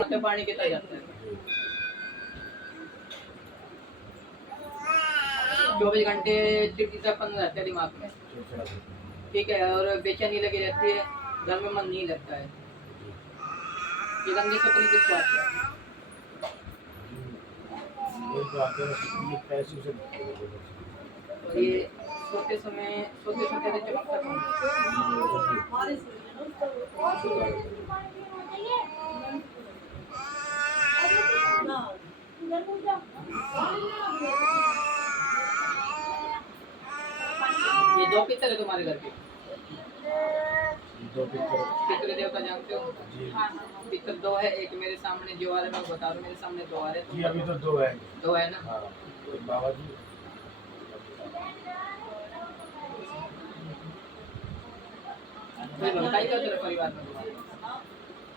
मतलब पानी कितना जाता है? 24 घंटे चिड़चिड़ापन रहता है दिमाग में, ठीक है, और बेचैनी लगी रहती है, घर में मन नहीं लगता है। ये गंदे सपने किसको आते हैं? और ये सोते सोते तो चमकता कौन है? ये दो पितर है तुम्हारे घर के? पितर देवता जानते हो? पितर दो है, एक मेरे सामने जो आ रहा है मैं बता रहा हूँ, मेरे सामने दो आ रहे हैं। अभी तो दो है ना? हाँ, बाबा जी कोई भगताई का तेरे परिवार में तुम्हारे?